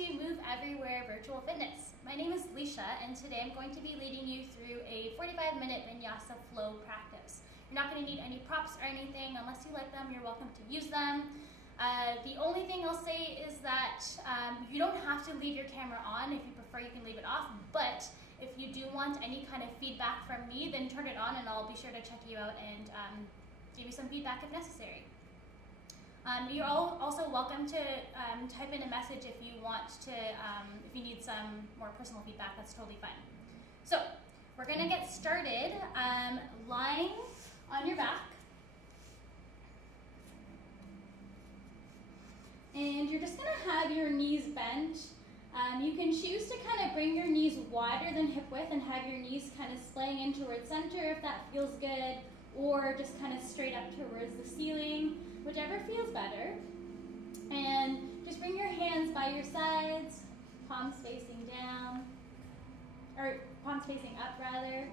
to Move Everywhere Virtual Fitness. My name is Leisha, and today I'm going to be leading you through a 45-minute Vinyasa flow practice. You're not going to need any props or anything. Unless you like them, you're welcome to use them. The only thing I'll say is that you don't have to leave your camera on. If you prefer, you can leave it off, but if you do want any kind of feedback from me, then turn it on and I'll be sure to check you out and give you some feedback if necessary. You're also welcome to type in a message if you want to, if you need some more personal feedback, that's totally fine. So, we're gonna get started lying on your back. And you're just gonna have your knees bent. You can choose to kind of bring your knees wider than hip width and have your knees kind of splaying in towards center if that feels good, or just kind of straight up towards the ceiling, whichever feels better. And just bring your hands by your sides, palms facing down, or palms facing up rather.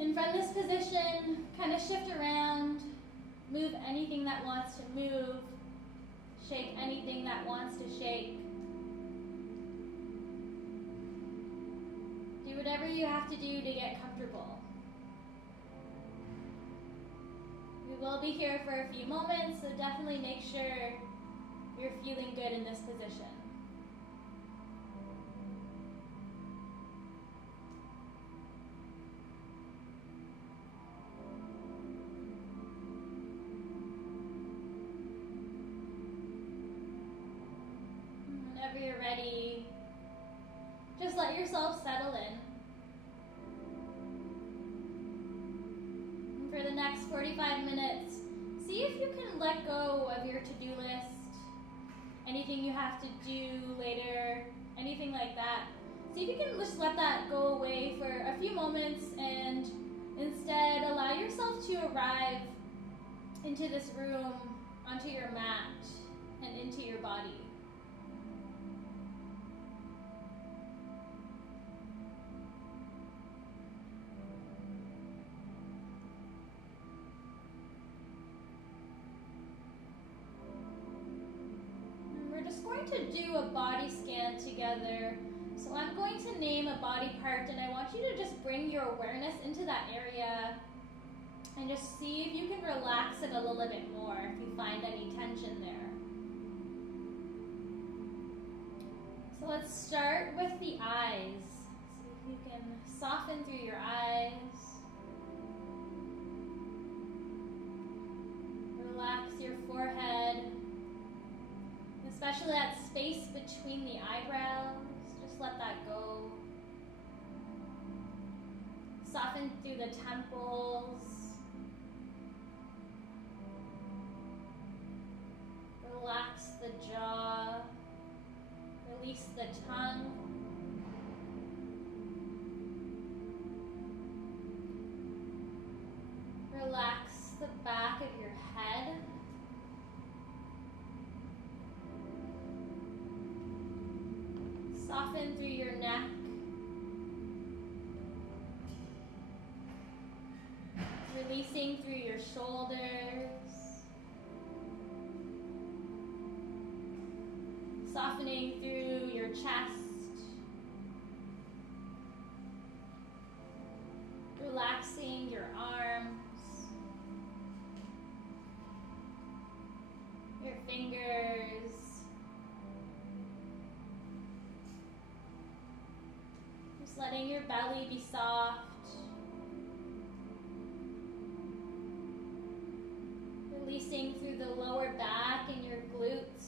And from this position, kind of shift around, move anything that wants to move, shake anything that wants to shake. Do whatever you have to do to get comfortable. We will be here for a few moments, so definitely make sure you're feeling good in this position. Whenever you're ready, just let yourself settle in. And for the next 45 minutes, see if you can let go of your to-do list, anything you have to do later, anything like that. See if you can just let that go away for a few moments and instead allow yourself to arrive into this room, onto your mat, and into your body. Going to do a body scan together. So I'm going to name a body part and I want you to just bring your awareness into that area and just see if you can relax it a little bit more if you find any tension there. So let's start with the eyes. See if you can soften through your eyes. Relax your forehead. Especially that space between the eyebrows, just let that go. Soften through the temples. Relax the jaw. Release the tongue. Relax the back of your head. Soften through your neck. Releasing through your shoulders. Softening through your chest. Relaxing your arms. Your fingers. Letting your belly be soft. Releasing through the lower back and your glutes.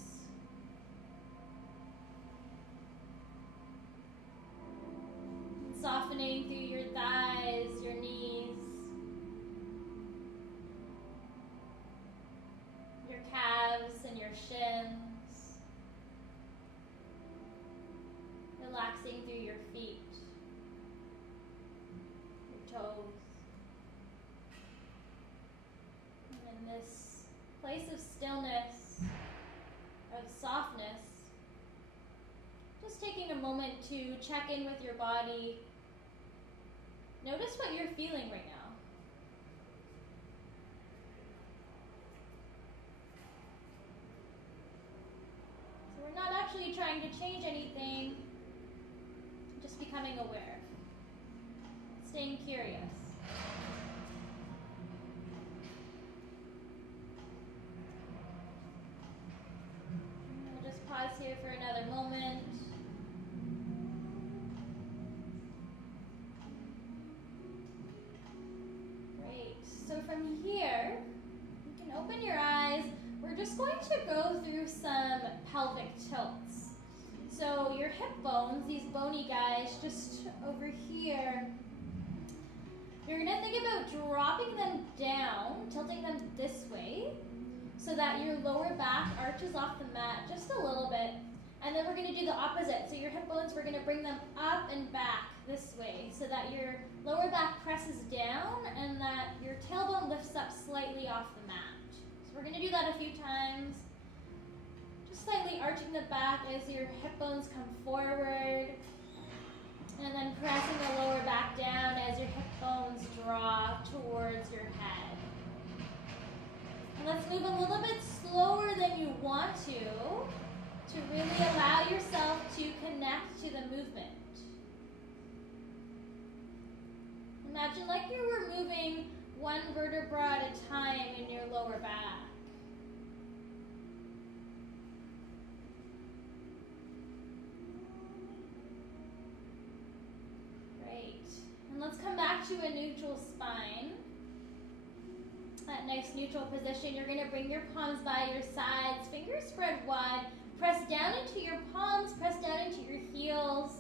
And softening through your thighs, your knees, your calves and your shins. Relaxing through your feet. Toes. And in this place of stillness, of softness, just taking a moment to check in with your body. Notice what you're feeling right now. actually trying to change anything, just becoming aware, staying curious. We'll just pause here for another moment. Great. So from here, you can open your eyes. We're just going to go through some pelvic tilts. So your hip bones, these bony guys, just over here, you're going to think about dropping them down, tilting them this way, so that your lower back arches off the mat just a little bit. And then we're going to do the opposite. So your hip bones, we're going to bring them up and back this way, so that your lower back presses down and that your tailbone lifts up slightly off the mat. So we're going to do that a few times. Just slightly arching the back as your hip bones come forward. And then pressing the lower back down as your hip bones draw towards your head. And let's move a little bit slower than you want to really allow yourself to connect to the movement. Imagine like you were moving one vertebra at a time in your lower back. Great. And let's come back to a neutral spine. That nice neutral position. You're going to bring your palms by your sides, fingers spread wide. Press down into your palms, press down into your heels.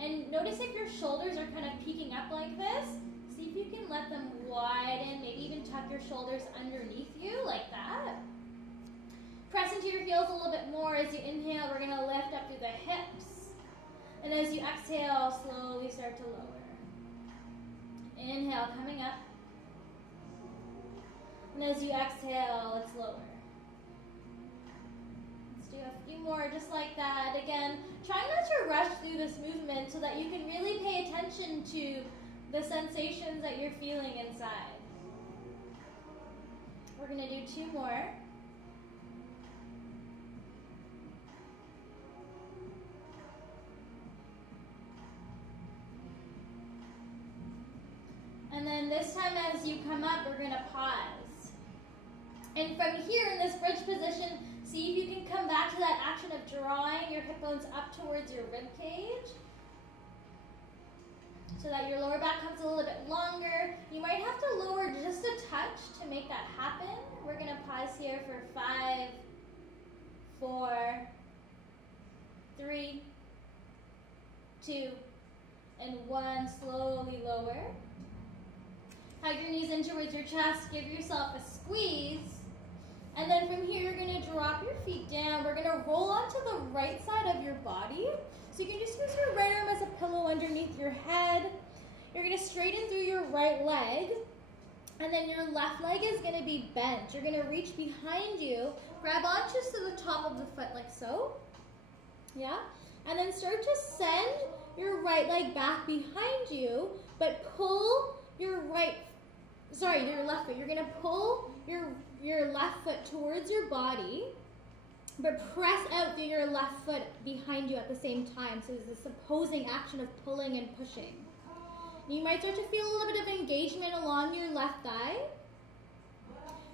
And notice if your shoulders are kind of peeking up like this. See if you can let them widen, maybe even tuck your shoulders underneath you like that. Press into your heels a little bit more. As you inhale, we're going to lift up through the hips. And as you exhale, slowly start to lower. Inhale, coming up. And as you exhale, it's lower. Let's do a few more just like that. Again, try not to rush through this movement so that you can really pay attention to the sensations that you're feeling inside. We're going to do 2 more. And then this time as you come up, we're going to pause. And from here in this bridge position, see if you can come back to that action of drawing your hip bones up towards your rib cage, so that your lower back comes a little bit longer. You might have to lower just a touch to make that happen. We're going to pause here for 5, 4, 3, 2, and 1. Slowly lower. Hug your knees in towards your chest. Give yourself a squeeze. And then from here, you're going to drop your feet down. We're going to roll onto the right side of your body. So you can just use your right arm as a pillow underneath your head. You're going to straighten through your right leg. And then your left leg is going to be bent. You're going to reach behind you. Grab onto the top of the foot like so. Yeah? And then start to send your right leg back behind you. But pull your your left foot. You're going to pull your left foot towards your body, but press out through your left foot behind you at the same time. So there's this opposing action of pulling and pushing. You might start to feel a little bit of engagement along your left thigh.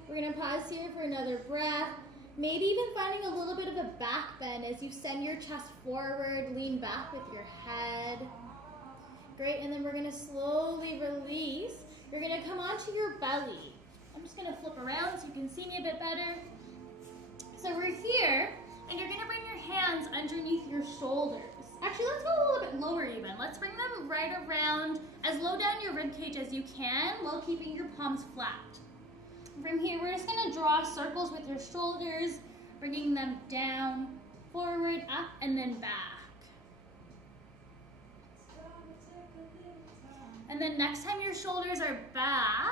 We're going to pause here for another breath. Maybe even finding a little bit of a back bend as you send your chest forward, lean back with your head. Great, and then we're going to slowly release. You're going to come onto your belly. I'm just going to flip around so you can see me a bit better. So we're here, and you're going to bring your hands underneath your shoulders. Actually, let's go a little bit lower even. Let's bring them right around, as low down your rib cage as you can, while keeping your palms flat. From here, we're just going to draw circles with your shoulders, bringing them down, forward, up, and then back. And then next time your shoulders are back,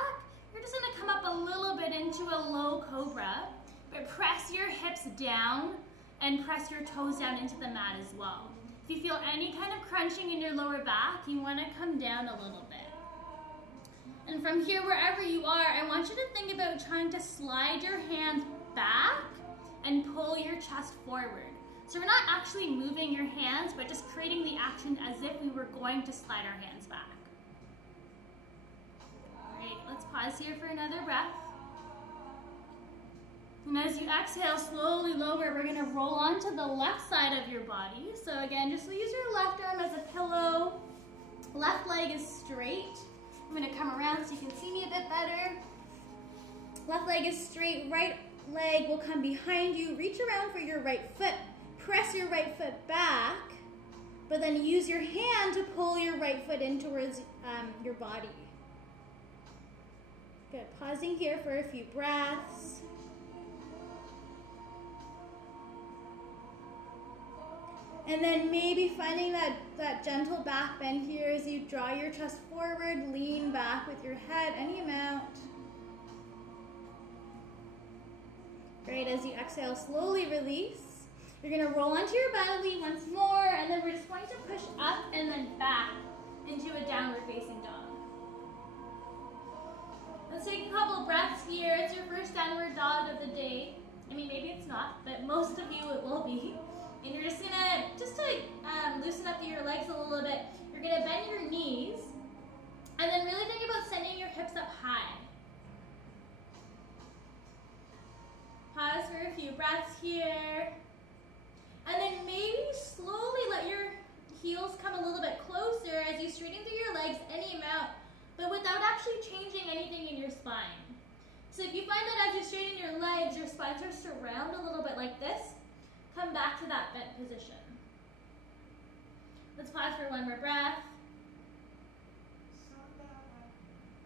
you're just going to come up a little bit into a low cobra, but press your hips down and press your toes down into the mat as well. If you feel any kind of crunching in your lower back, you want to come down a little bit. And from here, wherever you are, I want you to think about trying to slide your hands back and pull your chest forward. So we're not actually moving your hands, but just creating the action as if we were going to slide our hands back. All right, let's pause here for another breath. And as you exhale, slowly lower, we're gonna roll onto the left side of your body. So again, just use your left arm as a pillow. Left leg is straight. I'm gonna come around so you can see me a bit better. Left leg is straight, right leg will come behind you. Reach around for your right foot. Press your right foot back, but then use your hand to pull your right foot in towards your body. Good, pausing here for a few breaths. And then maybe finding that gentle back bend here as you draw your chest forward, lean back with your head, any amount. Great, as you exhale, slowly release. You're gonna roll onto your belly once more, and then we're just going to push up and then back into a downward facing dog. Let's take a couple of breaths here. It's your first downward dog of the day. I mean, maybe it's not, but most of you it will be. And you're just gonna, loosen up your legs a little bit, you're gonna bend your knees, and then really think about sending your hips up high. Pause for a few breaths here. And then maybe slowly let your heels come a little bit closer as you straighten through your legs any amount, but without actually changing anything in your spine. So if you find that as you straighten your legs, your spine starts to round a little bit like this, come back to that bent position. Let's pause for one more breath.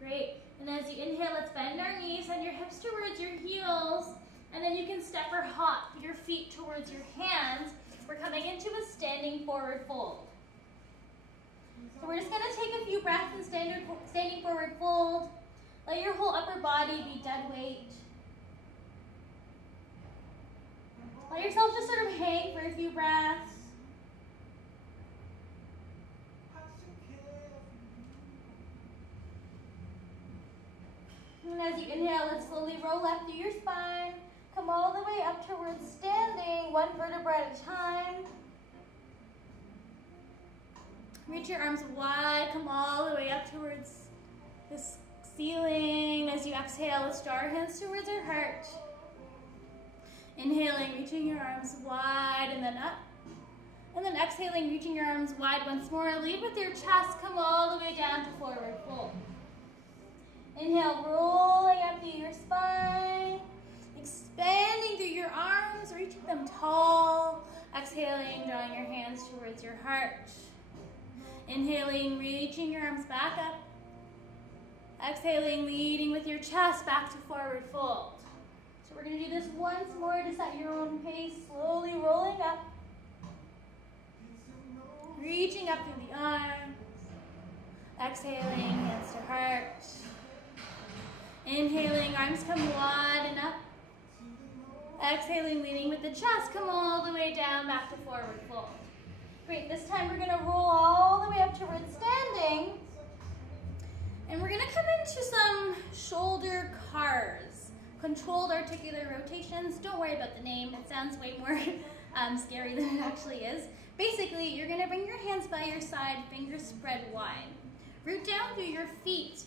Great. And as you inhale, let's bend our knees, send your hips towards your heels, and then you can step or hop your feet towards your hands. We're coming into a standing forward fold. So we're just gonna take a few breaths in standing forward fold. Let your whole upper body be dead weight. Let yourself just sort of hang for a few breaths. And as you inhale, let's slowly roll up through your spine. Come all the way up towards standing, one vertebra at a time. Reach your arms wide, come all the way up towards the ceiling. As you exhale, let's draw our hands towards our heart. Inhaling, reaching your arms wide and then up. And then exhaling, reaching your arms wide once more. Lead with your chest, come all the way down to forward fold. Inhale, rolling up through your spine. Expanding through your arms, reaching them tall. Exhaling, drawing your hands towards your heart. Inhaling, reaching your arms back up. Exhaling, leading with your chest back to forward fold. So we're going to do this once more, just at your own pace, slowly rolling up. Reaching up through the arms. Exhaling, hands to heart. Inhaling, arms come wide and up. Exhaling, leading with the chest, come all the way down, back to forward fold. Great, this time we're gonna roll all the way up towards standing. And we're gonna come into some shoulder cars. Controlled articular rotations. Don't worry about the name, it sounds way more scary than it actually is. Basically, you're gonna bring your hands by your side, fingers spread wide. Root down through your feet.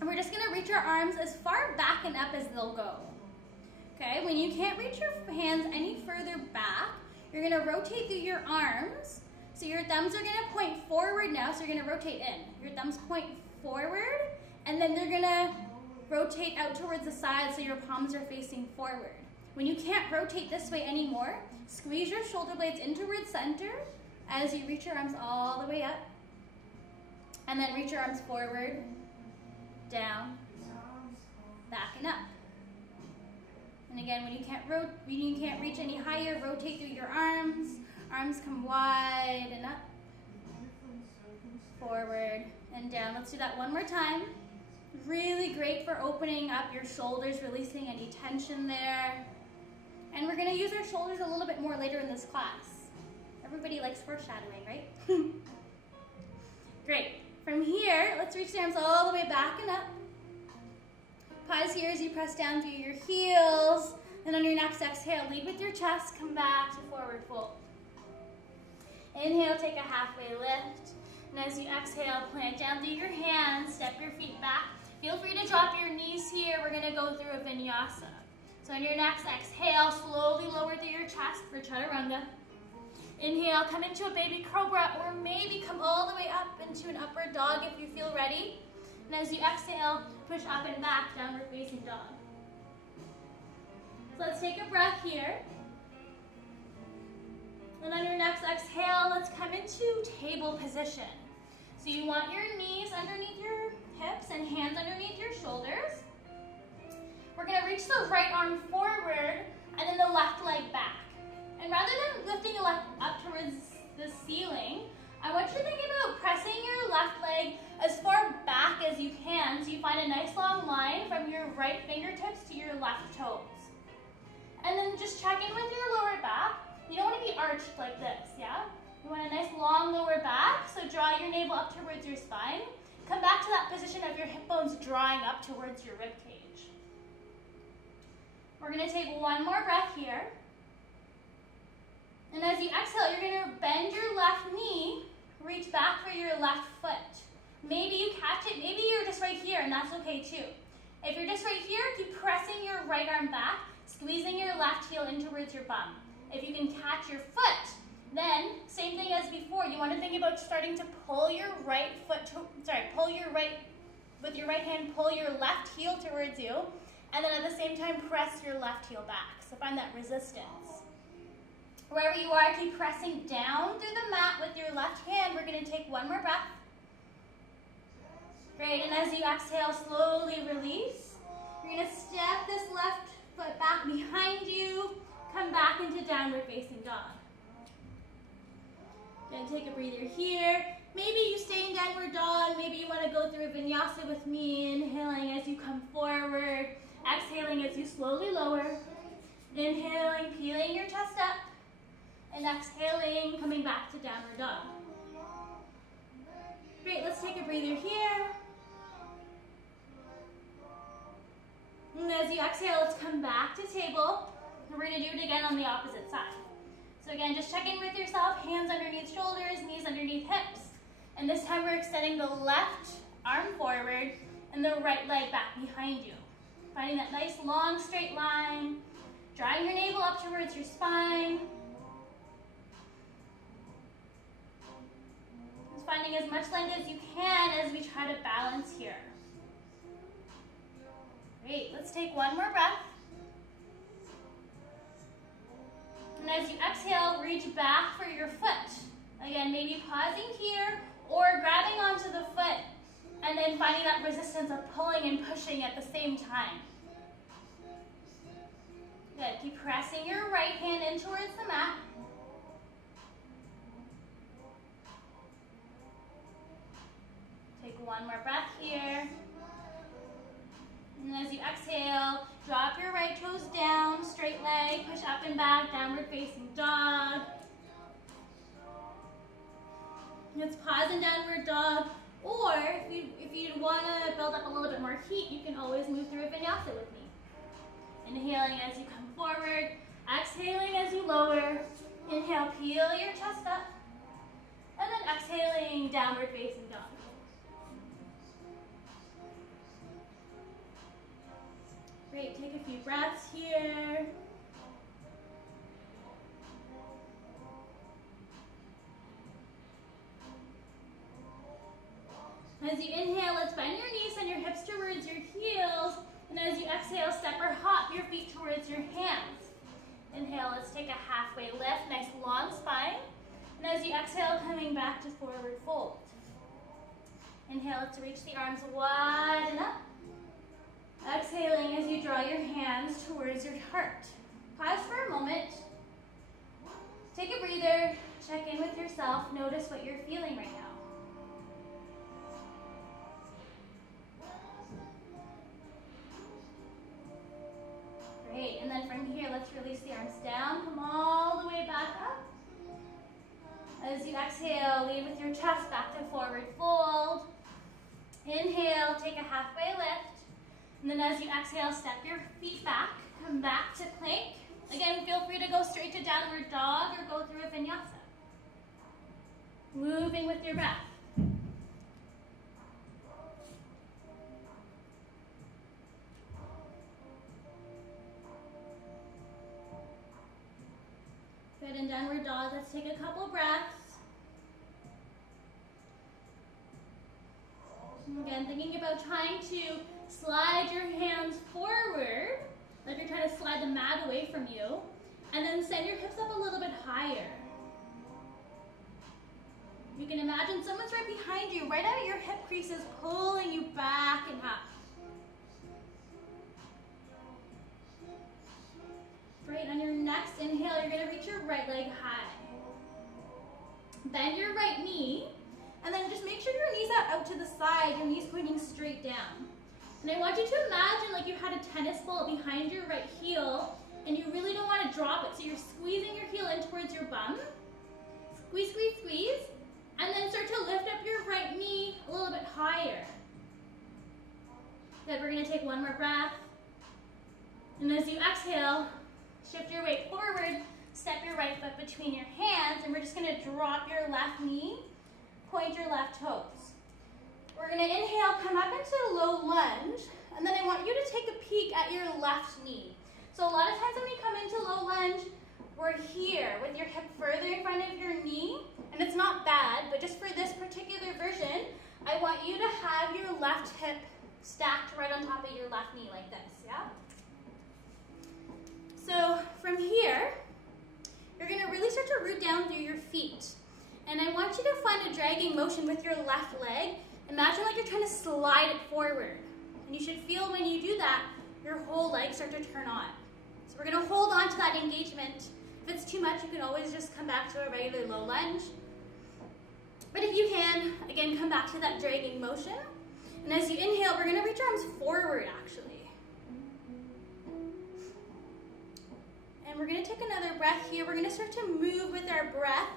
And we're just gonna reach our arms as far back and up as they'll go. Okay, when you can't reach your hands any further back, you're gonna rotate through your arms. So your thumbs are gonna point forward now, so you're gonna rotate in. Your thumbs point forward, and then they're gonna rotate out towards the side so your palms are facing forward. When you can't rotate this way anymore, squeeze your shoulder blades in towards center as you reach your arms all the way up. And then reach your arms forward, down, back and up. And again, when you can't reach any higher, rotate through your arms. Arms come wide and up, forward and down. Let's do that one more time. Really great for opening up your shoulders, releasing any tension there. And we're gonna use our shoulders a little bit more later in this class. Everybody likes foreshadowing, right? Great. From here, let's reach the arms all the way back and up. Pause here as you press down through your heels. And on your next exhale, lead with your chest, come back to forward fold. Inhale, take a halfway lift. And as you exhale, plant down through your hands, step your feet back. Feel free to drop your knees here. We're gonna go through a vinyasa. So on your next exhale, slowly lower through your chest for chaturanga. Inhale, come into a baby cobra, or maybe come all the way up into an upward dog if you feel ready. And as you exhale, push up and back, downward facing dog. So let's take a breath here. And on your next exhale, let's come into table position. So you want your knees underneath your hips and hands underneath your shoulders. We're gonna reach the right arm forward and then the left leg back. And rather than lifting the left up towards the ceiling, I want you to think about pressing your left leg as far back as you can so you find a nice long line from your right fingertips to your left toes. And then just check in with your lower back. You don't want to be arched like this, yeah? You want a nice long lower back, so draw your navel up towards your spine. Come back to that position of your hip bones drawing up towards your rib cage. We're gonna take one more breath here. And as you exhale, you're gonna bend your left knee, reach back for your left foot. Maybe you catch it, maybe you're just right here, and that's okay too. If you're just right here, keep pressing your right arm back, squeezing your left heel in towards your bum. If you can catch your foot, then same thing as before. You want to think about starting to pull your right foot, with your right hand, pull your left heel towards you, and then at the same time, press your left heel back. So find that resistance. Wherever you are, keep pressing down through the mat with your left hand. We're going to take one more breath. Great, and as you exhale, slowly release. You're going to step this left foot back behind you. Come back into downward facing dog. Then take a breather here. Maybe you stay in downward dog. Maybe you want to go through a vinyasa with me. Inhaling as you come forward. Exhaling as you slowly lower. Inhaling, peeling your chest up. And exhaling, coming back to downward dog. Great, let's take a breather here. And as you exhale, let's come back to table. We're going to do it again on the opposite side. So again, just check in with yourself, hands underneath shoulders, knees underneath hips. And this time we're extending the left arm forward and the right leg back behind you. Finding that nice long straight line, drawing your navel up towards your spine. Just finding as much length as you can as we try to balance here. Great, let's take one more breath. And as you exhale, reach back for your foot. Again, maybe pausing here or grabbing onto the foot and then finding that resistance of pulling and pushing at the same time. Good, keep pressing your right hand in towards the mat. Take one more breath here. And as you exhale, drop your right toes down, straight leg, push up and back, downward facing dog. Let's pause in downward dog, or if you want to build up a little bit more heat, you can always move through a vinyasa with me. Inhaling as you come forward, exhaling as you lower. Inhale, peel your chest up, and then exhaling, downward facing dog. Great, take a few breaths here. As you inhale, let's bend your knees and your hips towards your heels. And as you exhale, step or hop your feet towards your hands. Inhale, let's take a halfway lift, nice long spine. And as you exhale, coming back to forward fold. Inhale, let's reach the arms wide and up. Exhaling as you draw your hands towards your heart. Pause for a moment. Take a breather. Check in with yourself. Notice what you're feeling right now. Great. And then from here, let's release the arms down. Come all the way back up. As you exhale, lead with your chest back to forward fold. Inhale, take a halfway lift. And then as you exhale, step your feet back. Come back to plank. Again, feel free to go straight to downward dog or go through a vinyasa. Moving with your breath. Good, in downward dog, let's take a couple breaths. Again, thinking about trying to slide your hands forward, like you're trying to slide the mat away from you, and then send your hips up a little bit higher. You can imagine someone's right behind you, right at your hip creases, pulling you back and up. Great, on your next inhale, you're gonna reach your right leg high. Bend your right knee, and then just make sure your knees are out to the side, your knees pointing straight down. And I want you to imagine like you had a tennis ball behind your right heel, and you really don't want to drop it. So you're squeezing your heel in towards your bum. Squeeze, squeeze, squeeze. And then start to lift up your right knee a little bit higher. Good, we're gonna take one more breath. And as you exhale, shift your weight forward, step your right foot between your hands, and we're just gonna drop your left knee, point your left toes. We're gonna inhale, come up into a low lunge, and then I want you to take a peek at your left knee. So a lot of times when we come into low lunge, we're here with your hip further in front of your knee, and it's not bad, but just for this particular version, I want you to have your left hip stacked right on top of your left knee like this, yeah? So from here, you're gonna really start to root down through your feet. And I want you to find a dragging motion with your left leg. Imagine like you're trying to slide it forward. And you should feel when you do that, your whole leg start to turn on. So we're gonna hold on to that engagement. If it's too much, you can always just come back to a regular low lunge. But if you can, again, come back to that dragging motion. And as you inhale, we're gonna reach your arms forward, actually. And we're gonna take another breath here. We're gonna start to move with our breath,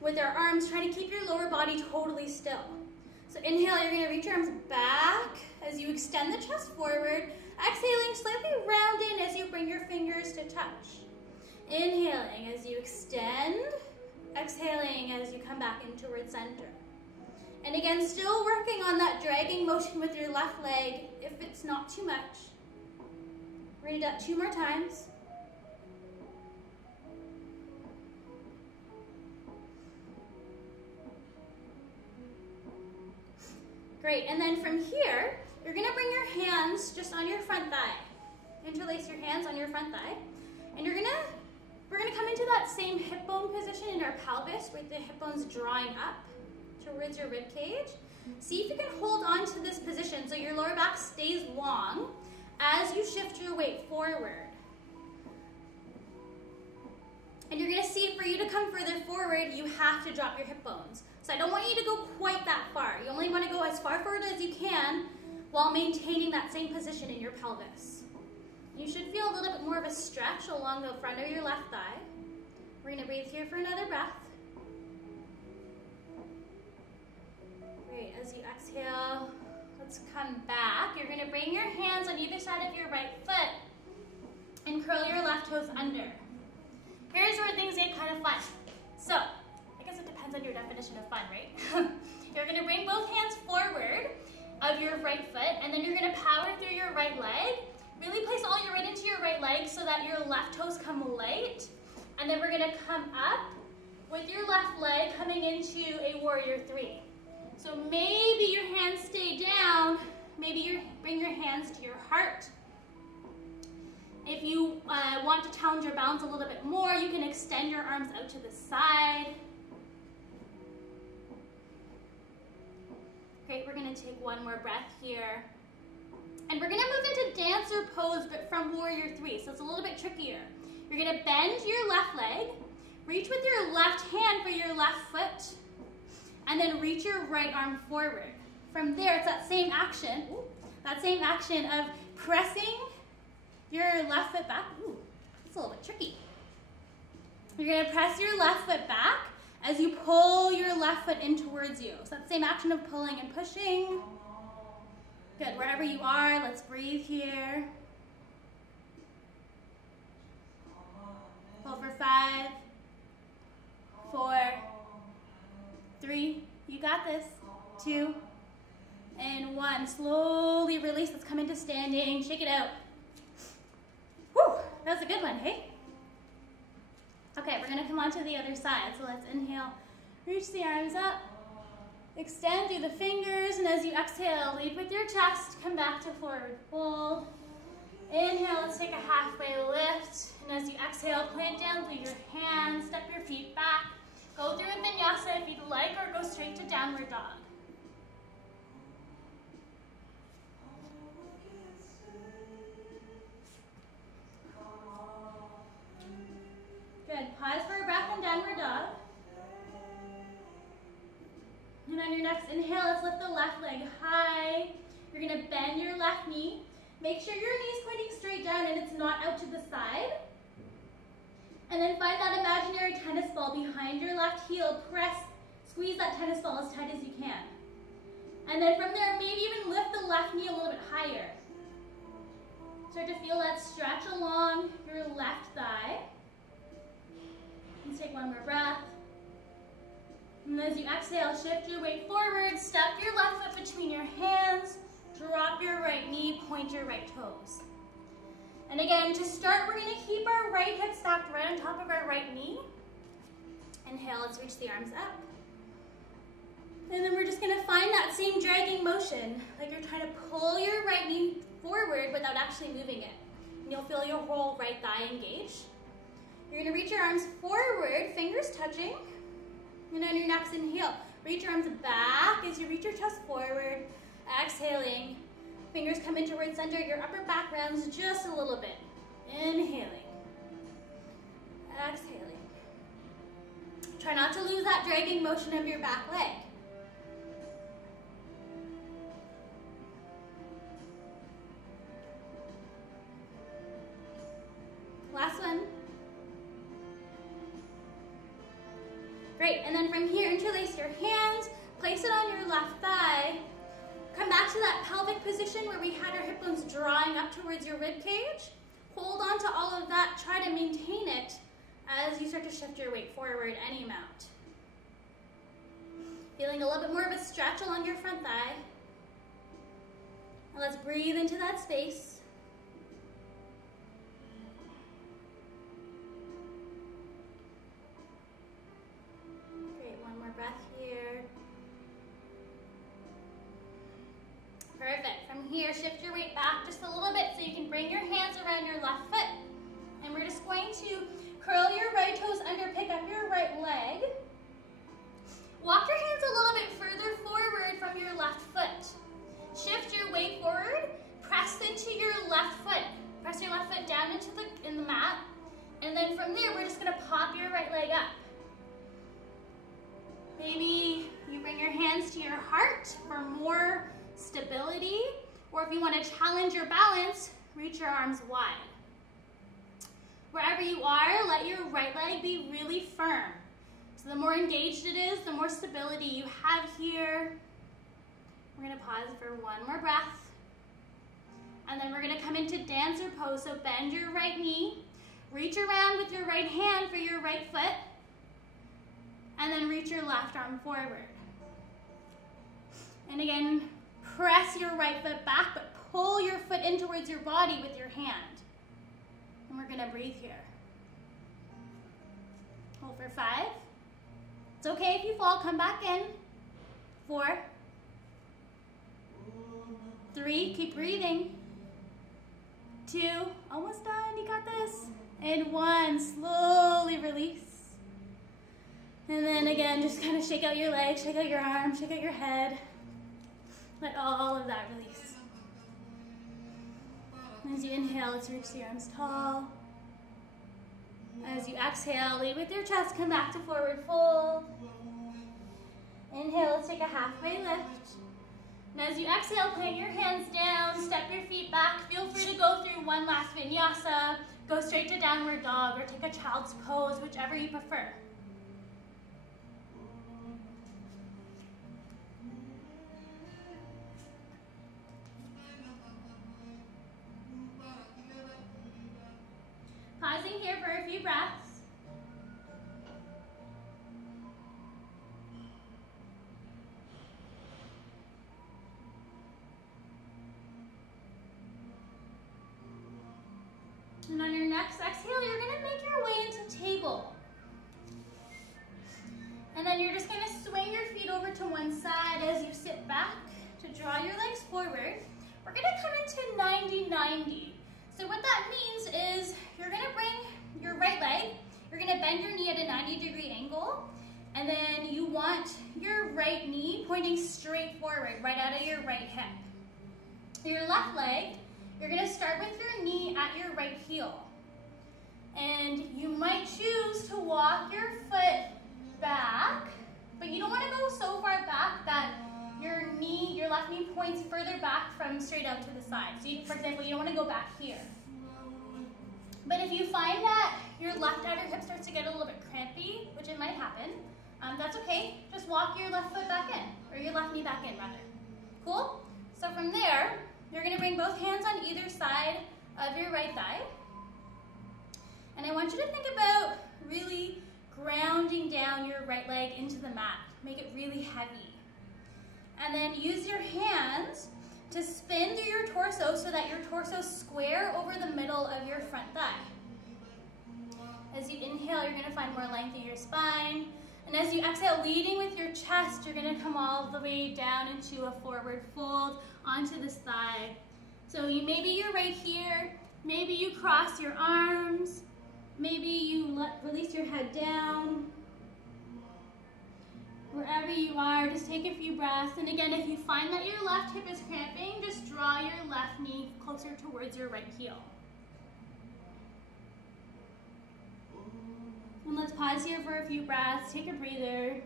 with our arms, trying to keep your lower body totally still. So inhale, you're gonna reach your arms back as you extend the chest forward. Exhaling, slightly round in as you bring your fingers to touch. Inhaling as you extend. Exhaling as you come back in towards center. And again, still working on that dragging motion with your left leg if it's not too much. We're gonna do that 2 more times. Great, and then from here, you're gonna bring your hands just on your front thigh. Interlace your hands on your front thigh. And we're gonna come into that same hip bone position in our pelvis with the hip bones drawing up towards your rib cage. See if you can hold on to this position so your lower back stays long as you shift your weight forward. And you're gonna see for you to come further forward, you have to drop your hip bones. So I don't want you to go quite that far. You only want to go as far forward as you can while maintaining that same position in your pelvis. You should feel a little bit more of a stretch along the front of your left thigh. We're going to breathe here for another breath. Great, as you exhale, let's come back. You're going to bring your hands on either side of your right foot and curl your left toes under. Here's where things get kind of fun. So, I guess it depends on your definition of fun, right? You're going to bring both hands forward of your right foot, and then you're going to power through your right leg. Really place all your weight into your right leg so that your left toes come light. And then we're going to come up with your left leg coming into a warrior 3. So maybe your hands stay down. Maybe you bring your hands to your heart. If you want to challenge your balance a little bit more, you can extend your arms out to the side. Great, we're going to take one more breath here. And we're going to move into dancer pose, but from warrior 3, so it's a little bit trickier. You're going to bend your left leg, reach with your left hand for your left foot, and then reach your right arm forward. From there, it's that same action of pressing your left foot back. Ooh, it's a little bit tricky. You're going to press your left foot back as you pull your left foot in towards you. So that same action of pulling and pushing. Good, wherever you are, let's breathe here. Hold for 5, 4, 3, you got this, 2, and 1. Slowly release. Let's come into standing. Shake it out. Whew, that was a good one, hey? Okay, we're gonna come on to the other side. So let's inhale, reach the arms up, extend through the fingers, and as you exhale, lead with your chest, come back to forward fold. Inhale, let's take a halfway lift, and as you exhale, plant down through your hands, step your feet back, go through a vinyasa if you'd like, or go straight to downward dog. Good, pause for a breath in downward dog. And on your next inhale, let's lift the left leg high. You're gonna bend your left knee. Make sure your knee's pointing straight down and it's not out to the side. And then find that imaginary tennis ball behind your left heel. Press, squeeze that tennis ball as tight as you can. And then from there, maybe even lift the left knee a little bit higher. Start to feel that stretch along your left thigh. Let's take one more breath. And as you exhale, shift your weight forward, step your left foot between your hands, drop your right knee, point your right toes. And again, to start, we're gonna keep our right hip stacked right on top of our right knee. Inhale, let's reach the arms up. And then we're just gonna find that same dragging motion, like you're trying to pull your right knee forward without actually moving it. And you'll feel your whole right thigh engage. You're gonna reach your arms forward, fingers touching. And on your next inhale, reach your arms back as you reach your chest forward. Exhaling, fingers come in towards center, your upper back rounds just a little bit. Inhaling, exhaling. Try not to lose that dragging motion of your back leg. Last one. Great, and then from here, interlace your hands, place it on your left thigh. Come back to that pelvic position where we had our hip bones drawing up towards your rib cage. Hold on to all of that, try to maintain it as you start to shift your weight forward any amount. Feeling a little bit more of a stretch along your front thigh. And let's breathe into that space. Breath here. Perfect. From here, shift your weight back just a little bit so you can bring your hands around your left foot. And we're just going to curl your right toes under, pick up your right leg. Walk your hands a little bit further forward from your left foot. Shift your weight forward, press into your left foot. Press your left foot down into the mat. And then from there, we're just gonna pop your right leg up. Maybe you bring your hands to your heart for more stability, or if you want to challenge your balance, reach your arms wide. Wherever you are, let your right leg be really firm. So the more engaged it is, the more stability you have here. We're going to pause for one more breath. And then we're going to come into dancer pose. So bend your right knee, reach around with your right hand for your right foot, and then reach your left arm forward. And again, press your right foot back, but pull your foot in towards your body with your hand. And we're gonna breathe here. Hold for 5. It's okay if you fall, come back in. 4, 3, keep breathing. 2, almost done, you got this. And 1, slowly release. And then again, just kind of shake out your legs, shake out your arms, shake out your head. Let all of that release. As you inhale, let's reach the arms tall. As you exhale, lead with your chest, come back to forward fold. Inhale, let's take a halfway lift. And as you exhale, plant your hands down, step your feet back. Feel free to go through one last vinyasa, go straight to downward dog, or take a child's pose, whichever you prefer. Pausing here for a few breaths. And on your next exhale, you're gonna make your way into table. And then you're just gonna swing your feet over to one side as you sit back to draw your legs forward. We're gonna come into 90-90. So what that means is you're gonna bring your right leg, you're gonna bend your knee at a 90-degree angle, and then you want your right knee pointing straight forward, right out of your right hip. Your left leg, you're gonna start with your knee at your right heel. And you might choose to walk your foot back, but you don't wanna go so far back that your left knee points further back from straight out to the side. So for example, you don't wanna go back here. But if you find that your left outer hip starts to get a little bit crampy, which it might happen, that's okay. Just walk your left foot back in, or your left knee back in rather. Cool? So from there, you're gonna bring both hands on either side of your right thigh. And I want you to think about really grounding down your right leg into the mat. Make it really heavy. And then use your hands to spin through your torso so that your torso is square over the middle of your front thigh. As you inhale, you're gonna find more length in your spine. And as you exhale, leading with your chest, you're gonna come all the way down into a forward fold onto this thigh. So maybe you're right here, maybe you cross your arms, maybe you release your head down. Wherever you are, just take a few breaths. And again, if you find that your left hip is cramping, just draw your left knee closer towards your right heel. And let's pause here for a few breaths. Take a breather.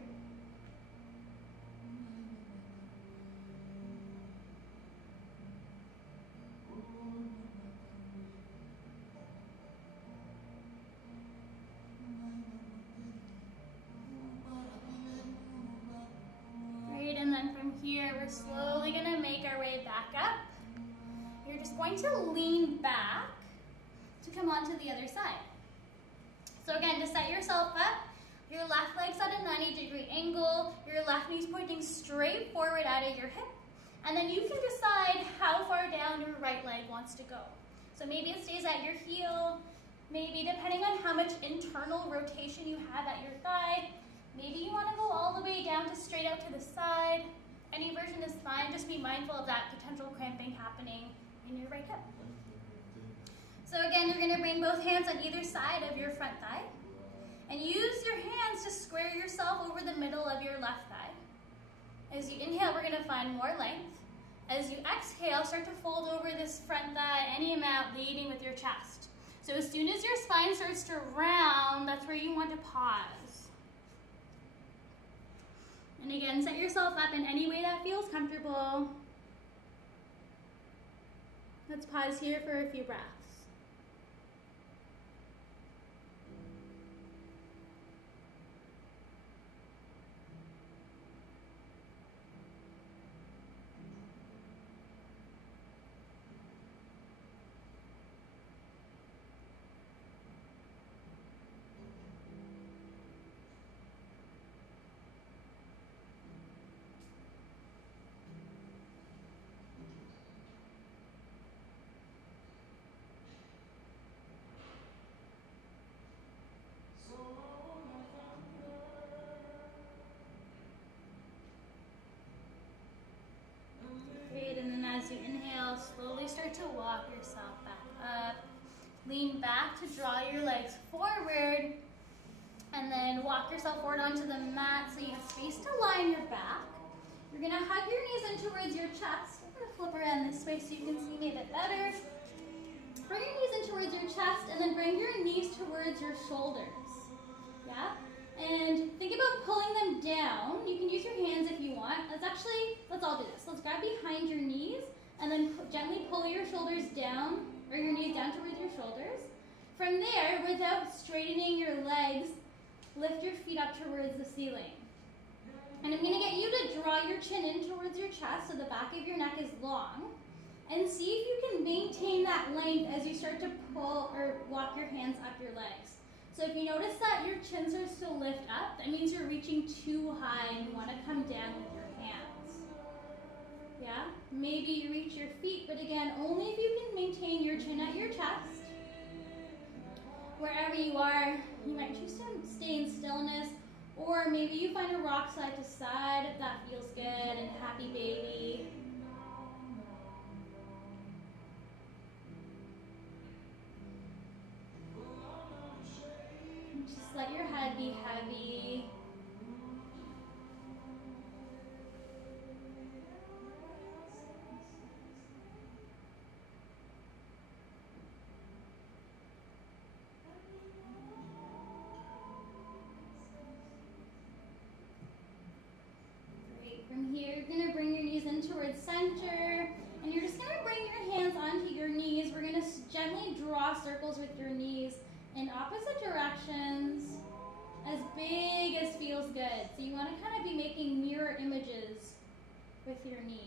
Great, and then from here, we're slowly gonna make our way back up. You're just going to lean back to come onto the other side. So again, to set yourself up, your left leg's at a 90-degree angle, your left knee's pointing straight forward out of your hip, and then you can decide how far down your right leg wants to go. So maybe it stays at your heel, maybe depending on how much internal rotation you have at your thigh, maybe you want to go all the way down to straight out to the side. Any version is fine, just be mindful of that potential cramping happening in your right hip. So again, you're gonna bring both hands on either side of your front thigh and use your hands to square yourself over the middle of your left thigh. As you inhale, we're gonna find more length. As you exhale, start to fold over this front thigh any amount, leading with your chest. So as soon as your spine starts to round, that's where you want to pause. And again, set yourself up in any way that feels comfortable. Let's pause here for a few breaths. As you inhale, slowly start to walk yourself back up. Lean back to draw your legs forward, and then walk yourself forward onto the mat so you have space to line your back. You're gonna hug your knees in towards your chest. I'm gonna flip around this way so you can see me a bit better. Bring your knees in towards your chest, and then bring your knees towards your shoulders. Yeah? And think about pulling them down. You can use your hands if you want. Let's all do this. Let's grab behind your knees and then gently pull your shoulders down, or your knees down towards your shoulders. From there, without straightening your legs, lift your feet up towards the ceiling. And I'm gonna get you to draw your chin in towards your chest so the back of your neck is long. And see if you can maintain that length as you start to pull or walk your hands up your legs. So if you notice that your chin starts to lift up, that means you're reaching too high and you want to come down with your hands. Yeah? Maybe you reach your feet, but again, only if you can maintain your chin at your chest. Wherever you are, you might choose to stay in stillness, or maybe you find a rock side to side if that feels good, and happy baby. Just let your head be heavy. Great. From here, you're going to bring your knees in towards center, and you're just going to bring your hands onto your knees. We're going to gently draw circles with your knees in opposite directions, as big as feels good. So you want to kind of be making mirror images with your knees.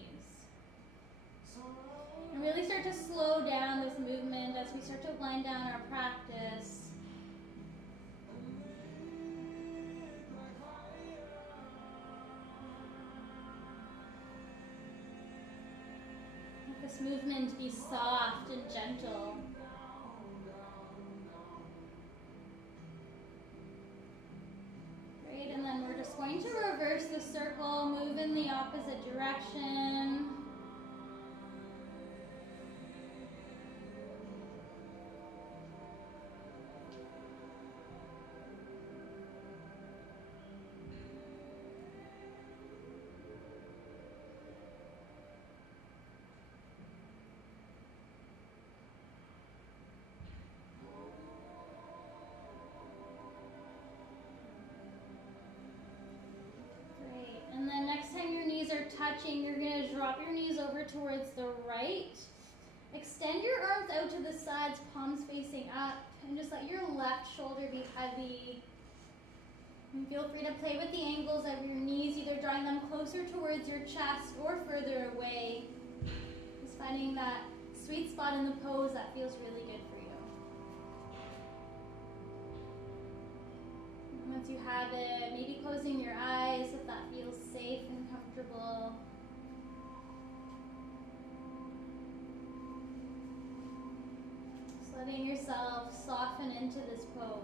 And really start to slow down this movement as we start to wind down our practice. Let this movement be soft and gentle. Great, and then we're just going to reverse the circle, move in the opposite direction. Touching, you're going to drop your knees over towards the right. Extend your arms out to the sides, palms facing up, and just let your left shoulder be heavy. And feel free to play with the angles of your knees, either drawing them closer towards your chest or further away. Just finding that sweet spot in the pose that feels really good for you. And once you have it, maybe closing your eyes if that feels safe and comfortable. Just letting yourself soften into this pose.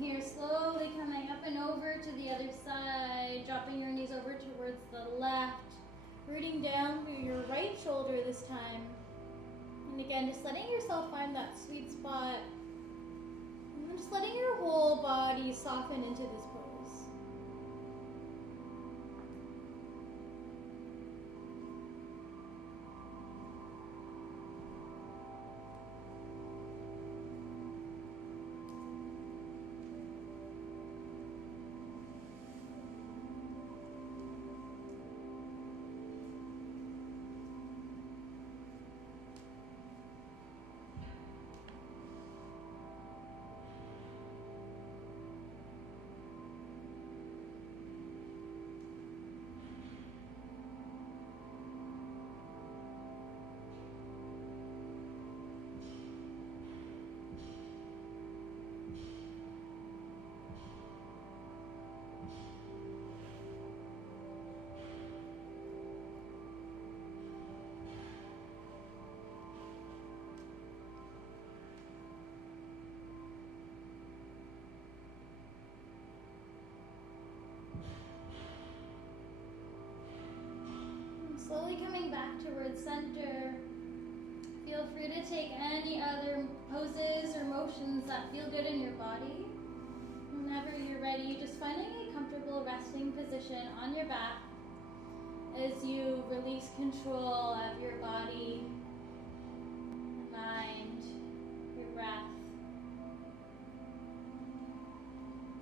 Here, slowly coming up and over to the other side, dropping your knees over towards the left, rooting down through your right shoulder this time. And again, just letting yourself find that sweet spot. And just letting your whole body soften into this pose. Slowly coming back towards center. Feel free to take any other poses or motions that feel good in your body. Whenever you're ready, just finding a comfortable resting position on your back as you release control of your body, mind, your breath.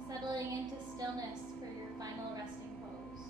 Settling into stillness for your final resting pose.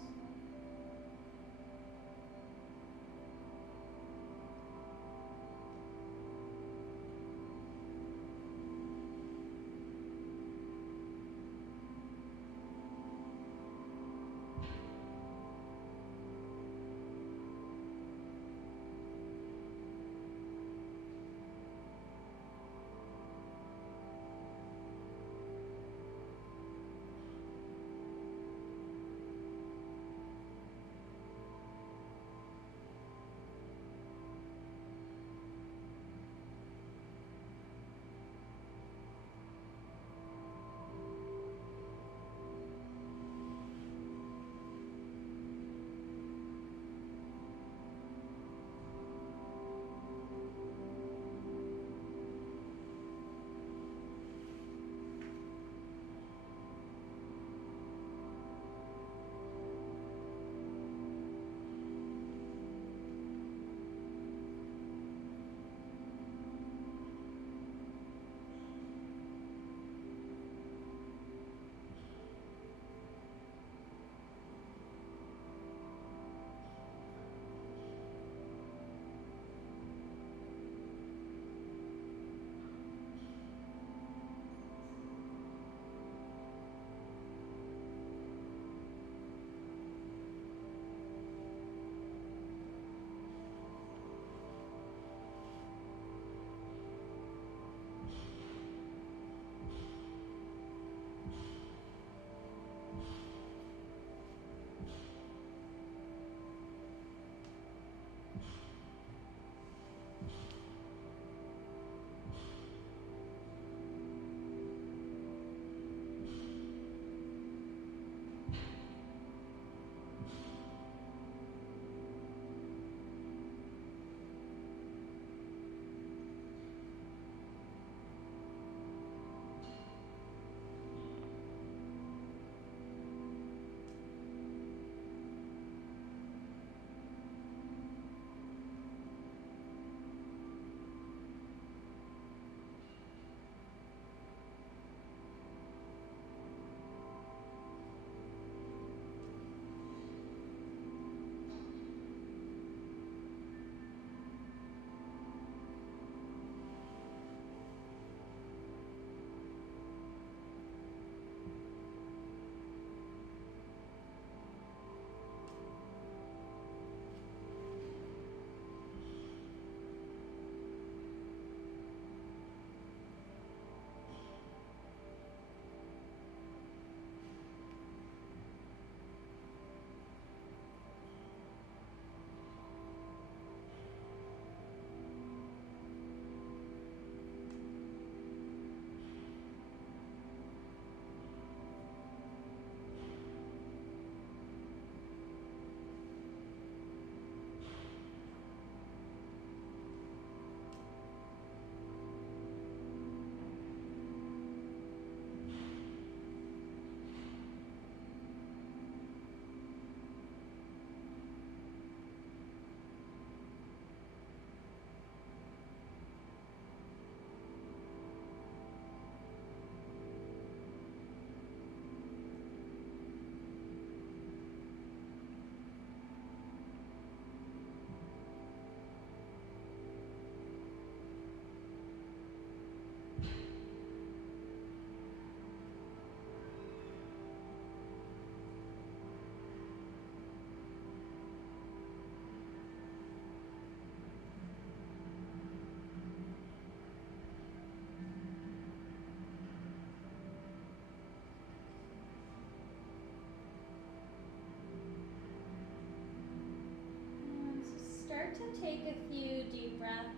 to take a few deep breaths.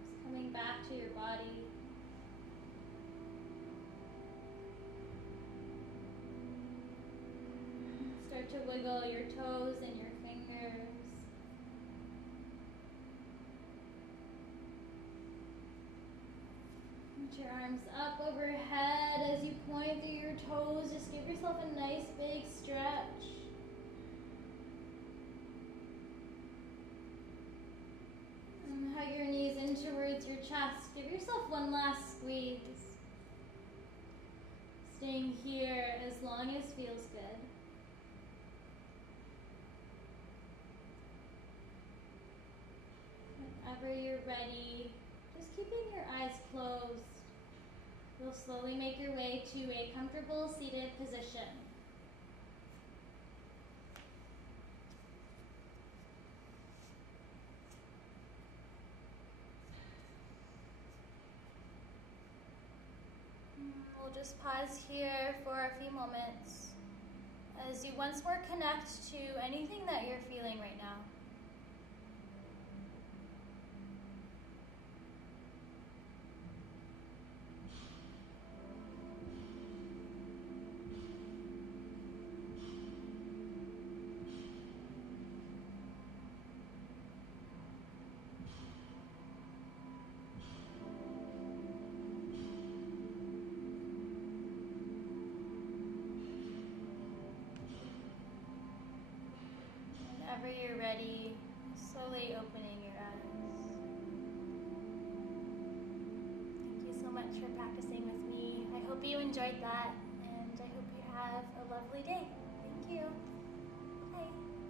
Just coming back to your body. Start to wiggle your toes and your fingers. Put your arms up overhead as you point through your toes. Just give yourself a nice big stretch. And hug your knees in towards your chest. Give yourself one last squeeze. Staying here as long as feels good. Whenever you're ready, just keeping your eyes closed. You'll slowly make your way to a comfortable seated position. We'll just pause here for a few moments as you once more connect to anything that you're feeling right now. Whenever you're ready, slowly opening your eyes. Thank you so much for practicing with me. I hope you enjoyed that, and I hope you have a lovely day. Thank you. Bye.